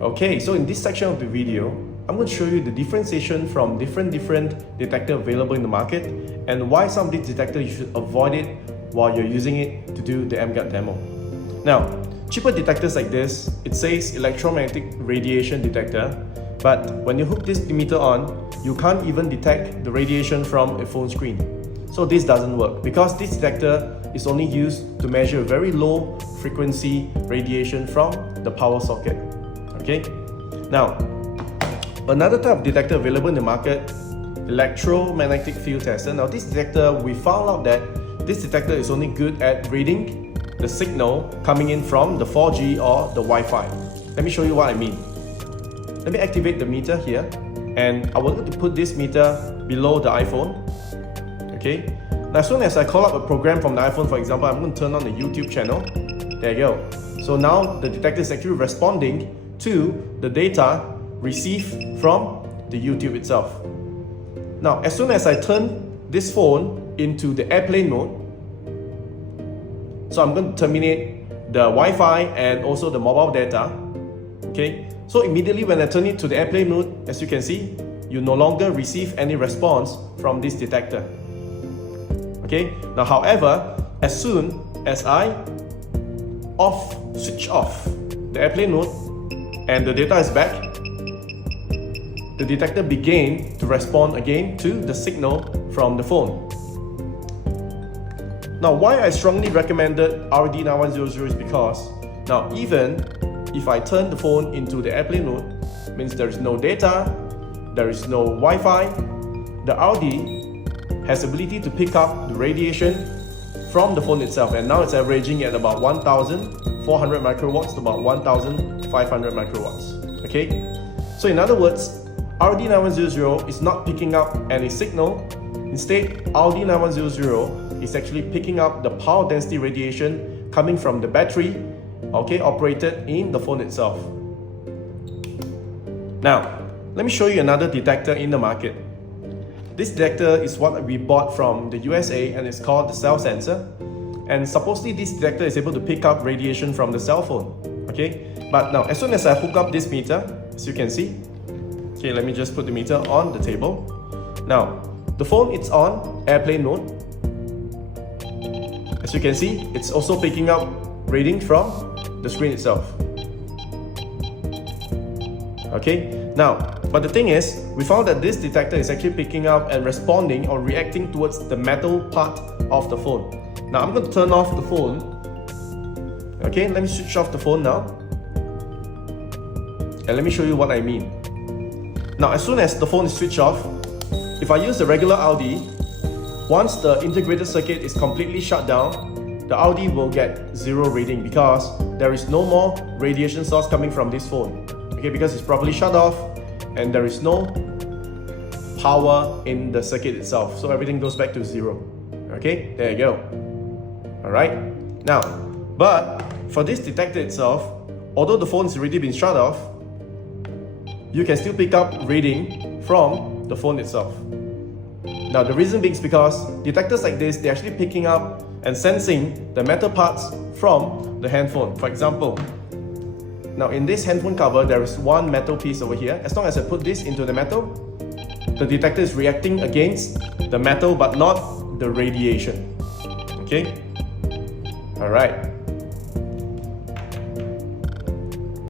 Okay, so in this section of the video, I'm going to show you the differentiation from different detectors available in the market and why some of these detectors you should avoid it while you're using it to do the MGUT demo. Now, cheaper detectors like this, it says electromagnetic radiation detector, but when you hook this emitter on, you can't even detect the radiation from a phone screen. So this doesn't work because this detector is only used to measure very low frequency radiation from the power socket. Okay? Now, another type of detector available in the market, electromagnetic field tester. Now this detector, we found out that this detector is only good at reading the signal coming in from the 4G or the Wi-Fi. Let me show you what I mean. Let me activate the meter here, and I want to put this meter below the iPhone. Okay. Now as soon as I call up a program from the iPhone, for example, I'm going to turn on the YouTube channel. There you go. So now the detector is actually responding to the data received from the YouTube itself. Now as soon as I turn this phone into the airplane mode, so I'm going to terminate the Wi-Fi and also the mobile data. Okay, so immediately when I turn it to the airplane mode, as you can see, you no longer receive any response from this detector. Okay, now however, as soon as I switch off the airplane mode and the data is back, the detector began to respond again to the signal from the phone. Now, why I strongly recommended RD9100 is because now even if I turn the phone into the airplane mode, means there is no data, there is no Wi-Fi, the RD has the ability to pick up the radiation from the phone itself, and now it's averaging at about 1,400 microwatts to about 1,500 microwatts. Okay, so in other words, RD9100 is not picking up any signal. Instead, RD9100 is actually picking up the power density radiation coming from the battery, okay, operated in the phone itself. Now, let me show you another detector in the market. This detector is what we bought from the USA, and it's called the cell sensor. And supposedly this detector is able to pick up radiation from the cell phone. Okay, but now as soon as I hook up this meter, as you can see, okay, let me just put the meter on the table. Now, the phone is on airplane mode. As you can see, it's also picking up reading from the screen itself. Okay, now, but the thing is, we found that this detector is actually picking up and responding or reacting towards the metal part of the phone. Now, I'm going to turn off the phone. Okay, let me switch off the phone now. And let me show you what I mean. Now, as soon as the phone is switched off, if I use the regular RD, once the integrated circuit is completely shut down, the RD will get 0 reading because there is no more radiation source coming from this phone. Okay, because it's properly shut off and there is no power in the circuit itself. So everything goes back to 0. Okay, there you go. Alright, now, but for this detector itself, although the phone's already been shut off, you can still pick up reading from the phone itself. Now the reason being is because detectors like this, they're actually picking up and sensing the metal parts from the handphone. For example, now in this handphone cover, there is one metal piece over here. As long as I put this into the metal, the detector is reacting against the metal but not the radiation. Okay? Alright.